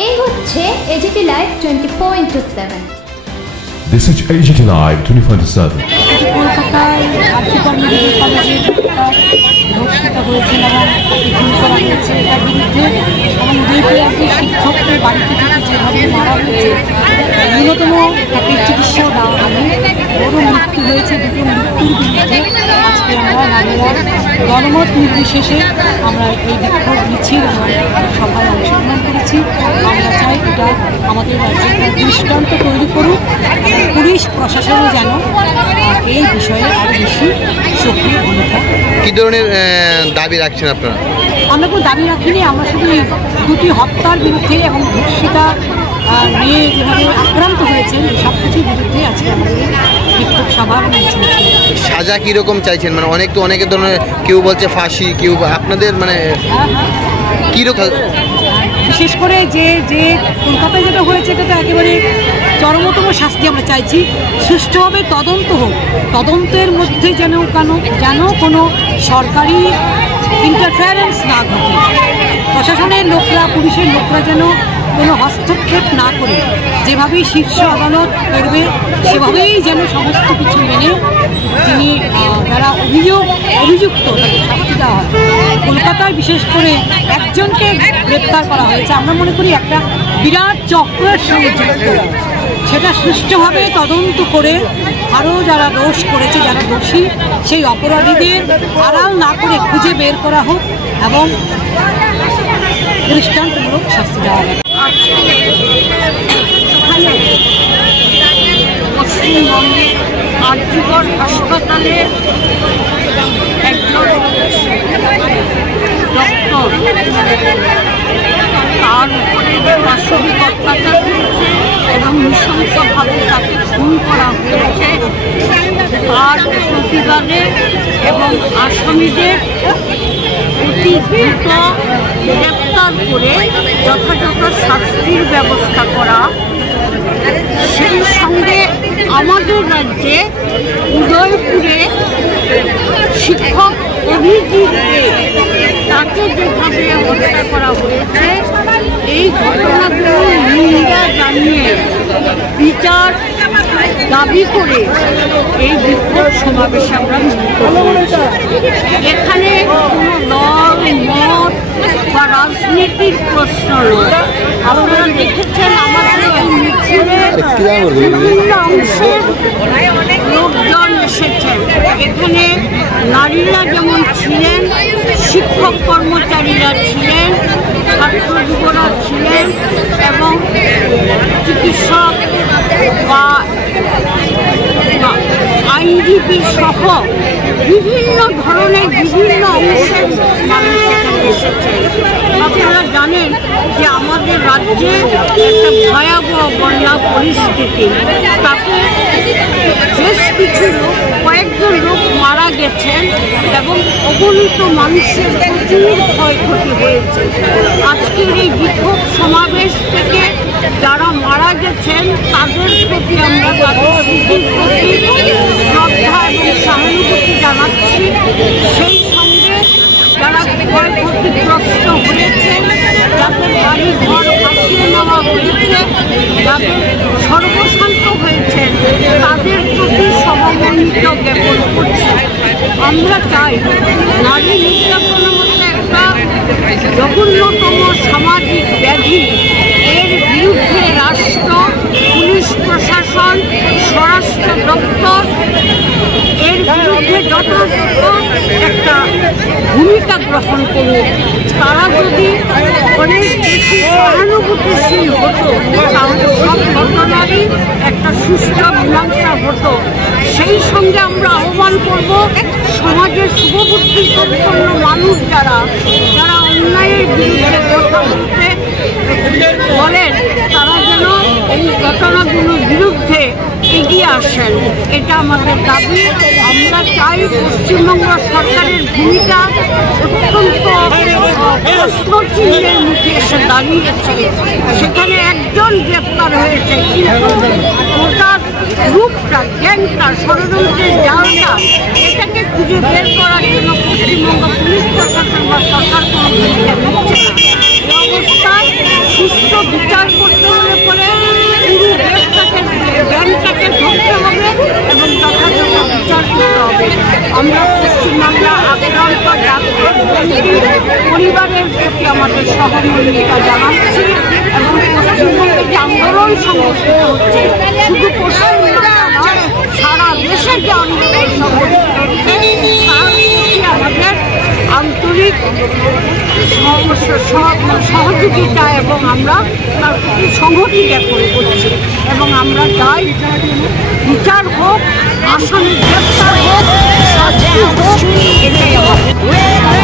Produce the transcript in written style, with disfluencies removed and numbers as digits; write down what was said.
এই হচ্ছে AGT live 24/7। This is AGT Live 24/7. কলকাতায় আর্যিকর মেডিকেল কলেজে ধর্ষিত হয়েছে এবং খুন করা হয়েছে তার বিরুদ্ধে এবং উদয়পুরে শিক্ষকদের বাড়িতে থেকে যেভাবে মারা হয়েছে, ন্যূনতম তাকে চিকিৎসাও দেওয়া হয়নি, বড় মৃত্যু হয়েছে। দুটো মৃত্যুর বিরুদ্ধে আজকে আমরা নারীরা জনমত নির্বিশেষে আমরা এই বিক্ষোভ মিছিল সভায় অংশগ্রহণ করেছি। আমরা চাই এটা আমাদের রাজ্যে দৃষ্টান্ত তৈরি করুক, পুলিশ প্রশাসনও যেন এই বিষয়ে আরও বেশি সক্রিয় ভূমিকা। কী ধরনের দাবি রাখছেন আপনারা? আমরা কোনো দাবি রাখিনি, আমরা শুধু এই দুটি হত্যার বিরুদ্ধে এবং ধর্ষিতা মেয়ে যেভাবে আক্রান্ত হয়েছেন এই সব কিছুর বিরুদ্ধে আজকে আমাদের বিক্ষোভ সভা মিছিল। সাজা কীরকম চাইছেন? মানে অনেকে ধরনের, কেউ বলছে ফাঁসি, কেউ আপনাদের মানে কীরকম? বিশেষ করে যে কলকাতায় যেটা হয়েছে এটা তো একেবারে চরমতম শাস্তি আমরা চাইছি। সুষ্ঠুভাবে তদন্ত হোক, তদন্তের মধ্যে যেন কোনো সরকারি ইন্টারফারেন্স না ঘটে, প্রশাসনের লোকরা, পুলিশের লোকরা যেন কোনো হস্তক্ষেপ না করে যেভাবেই শীর্ষ আদালত করবে সেভাবেই যেন সমস্ত কিছু মেনে যিনি যারা অভিযুক্ত তাদের শাস্তি দেওয়া হয়। কলকাতায় বিশেষ করে একজনকে গ্রেপ্তার করা হয়েছে, আমরা মনে করি একটা বিরাট চক্রের সঙ্গে যুক্ত, সেটা সুষ্ঠুভাবে তদন্ত করে আরও যারা দোষ করেছে, যারা দোষী, সেই অপরাধীদের আড়াল না করে খুঁজে বের করা হোক এবং দৃষ্টান্তমূলক শাস্তি দেওয়া হবে। পশ্চিমবঙ্গে আর্যিকর হাসপাতালের একজন ডক্টর, তার উপরে পাশবিক অত্যাচার হয়েছে এবং নৃশংসভাবে তাকে খুন করা হয়েছে। তার প্রতিবাদে এবং আসামিদের অতি দ্রুত গ্রেপ্তার করে যথাযথ শাস্তির ব্যবস্থা করা, সেই সঙ্গে আমাদের রাজ্যে উদয়পুরে শিক্ষক অভিজিৎকে তাকে যেভাবে হত্যা করা হয়েছে, এই ঘটনাগুলো নিন্দা জানিয়ে বিচার দাবি করে এই বিক্ষোভ সমাবেশে আমরা মিলিত হয়েছি। এখানে কোনো দল, মত বা রাজনীতির প্রশ্ন নয়। আপনারা দেখেছেন আমাদের এই মিছিলে বিভিন্ন অংশের লোকজন এসেছেন। এখানে নারীরা যেমন ছিলেন, শিক্ষক কর্মচারীরা ছিলেন, ছাত্রযুবরা ছিলেন এবং চিকিৎসক বা আইনজীবী সহ বিভিন্ন ধরনের বিভিন্ন অংশের মানুষ এখানে এসেছে। আপনারা জানেন যে আমাদের রাজ্যে একটা ভয়াবহ বন্যা পরিস্থিতি, তাতে বেশ কিছু লোক, কয়েকজন লোক মারা গেছেন এবং অগণিত মানুষের প্রচুর ক্ষয়ক্ষতি হয়েছে। আজকের এই বিক্ষোভ সমাবেশ থেকে যারা মারা গেছেন তাদের প্রতি আমরা তাদের স্মৃতির প্রতি শ্রদ্ধা এবং সহানুভূতি জানাচ্ছি। সেই সঙ্গে যারা ক্ষয়ক্ষতিগ্রস্ত হয়েছেন, যাদের বাড়ি ঘর ভাসিয়ে নেওয়া হয়েছে, যাদের সর্বশান্ত হয়েছেন, তাদের প্রতি সহমর্মিত জ্ঞাপন করছি। আমরা চাই নারী নির্যাতনের মধ্যে একটা জঘন্যতম সামাজিক ব্যাধি, এর বিরুদ্ধে রাষ্ট্র, পুলিশ প্রশাসন, স্বরাষ্ট্র দপ্তর এর বিরুদ্ধে যথাযথ একটা ভূমিকা গ্রহণ করুক। তারা যদি অনেক বেশি সহানুভূতিশীল হতো তাহলে সব ঘটনারই একটা সুষ্ঠু মীমাংসা হতো। সেই সঙ্গে আমরা আহ্বান করব সমাজের শুভবুদ্ধি সম্পন্ন মানুষ যারা অন্যায়ের বিরুদ্ধে কথা বলতে বলেন, তারা যেন এই ঘটনাগুলোর বিরুদ্ধে এগিয়ে আসেন। এটা আমাদের দাবি। আমরা চাই পশ্চিমবঙ্গ সরকারের ভূমিকা অত্যন্ত প্রশ্নচিহ্নের মুখে এসে দাঁড়িয়েছে। সেখানে একজন গ্রেপ্তার হয়েছে, কিন্তু ওটার রূপটা, গ্যাংটা, ষড়যন্ত্রের জালটা, এটাকে খুঁজে বের করার জন্য পশ্চিমবঙ্গ পুলিশ প্রশাসন বা সরকার কোনো ভূমিকা নিচ্ছে না। এই অবস্থায় সুস্থ বিচার করতে হলে পরে পুরো দেশটাকে ব্যাংকটাকে ধরতে হবে এবং যথাযথ বিচার করতে হবে। আমরা পশ্চিমবাংলা আক্রান্ত ডাক্তার পরিবারের প্রতি আমাদের সহমর্মিতা জানাচ্ছি এবং পশ্চিমবঙ্গে যে আন্দোলন সংগঠিত হচ্ছে, শুধু পশ্চিমবঙ্গে নয় সারা দেশে যে আন্দোলন সংগঠিত হচ্ছে তার প্রতি আমাদের আন্তরিক সহযোগিতা এবং আমরা তার প্রতি সংহতি জ্ঞাপন করছি এবং আমরা চাই বিচার হোক, আসামি গ্রেপ্তার হোক, শাস্তি হোক, এটাই আমাদের।